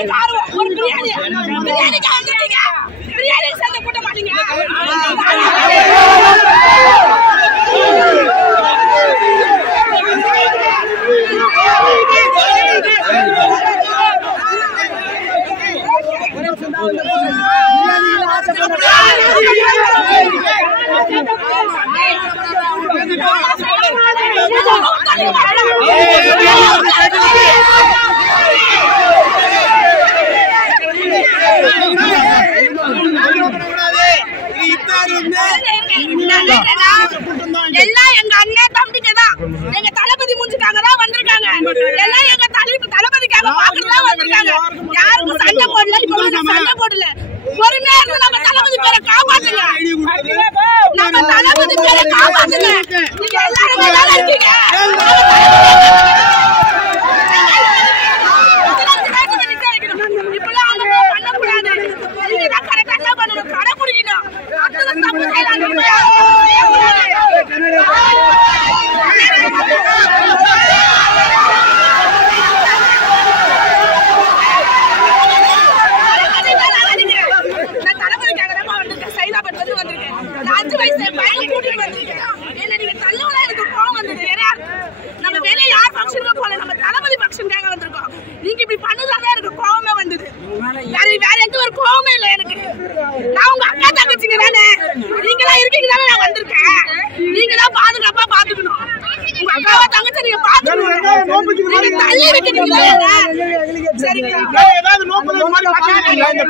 எனக்கு ஆர்வம் ஒரு பிரியாணி பிரியாணிக்கு வந்துட்டீங்க பிரியாணி சேர்ந்து கூட்ட மாட்டீங்க எல்லாம் எங்க அண்ணன் தம்பிக்கு தான் எங்க தளபதி முடிஞ்சுட்டாங்க தான் வந்திருக்காங்க எல்லாம் எங்க தளபதிக்காக பாக்குறதா வந்திருக்காங்க யாருக்கும் சண்டை போடல இப்ப சண்டை போடல பொறுமையா இருந்து நம்ம தளபதி பேரை காப்பாத்துங்க நம்ம தளபதி பேரை காப்பாத்துங்க நீங்க எல்லாரும் நல்லா இருக்கீங்க இப்பெல்லாம் பண்ணக்கூடாது இதுதான் கரெக்டா பண்ணணும் கடை குடிக்கணும் அடுத்தது தப்பு செய்யலாம் நீங்க இப்படி பண்ணதால எனக்கு கோவமே வந்தது வேற எந்த ஒரு கோவமே இல்ல எனக்கு நான் உங்க அக்கா தங்கச்சிங்க தானே நீங்களா இருக்கீங்க தானே நான் வந்திருக்கேன் நீங்க தான் பாதுகாப்பா பாத்துக்கணும் உங்க அக்காவா தங்கச்சி நீங்க பாத்துக்கணும் நீங்க தள்ளி இருக்கீங்களா சரி ஏதாவது நோக்கம் மாதிரி பாத்துக்கீங்களா இந்த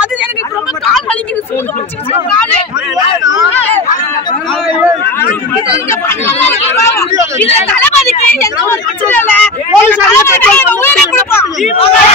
அது எனக்கு ரொம்ப கால் வலிக்குது சூடு பிடிச்சிச்சு காலே இது தளபதிக்கு எந்த ஒரு பிரச்சனை இல்ல உயிரை கொடுப்போம்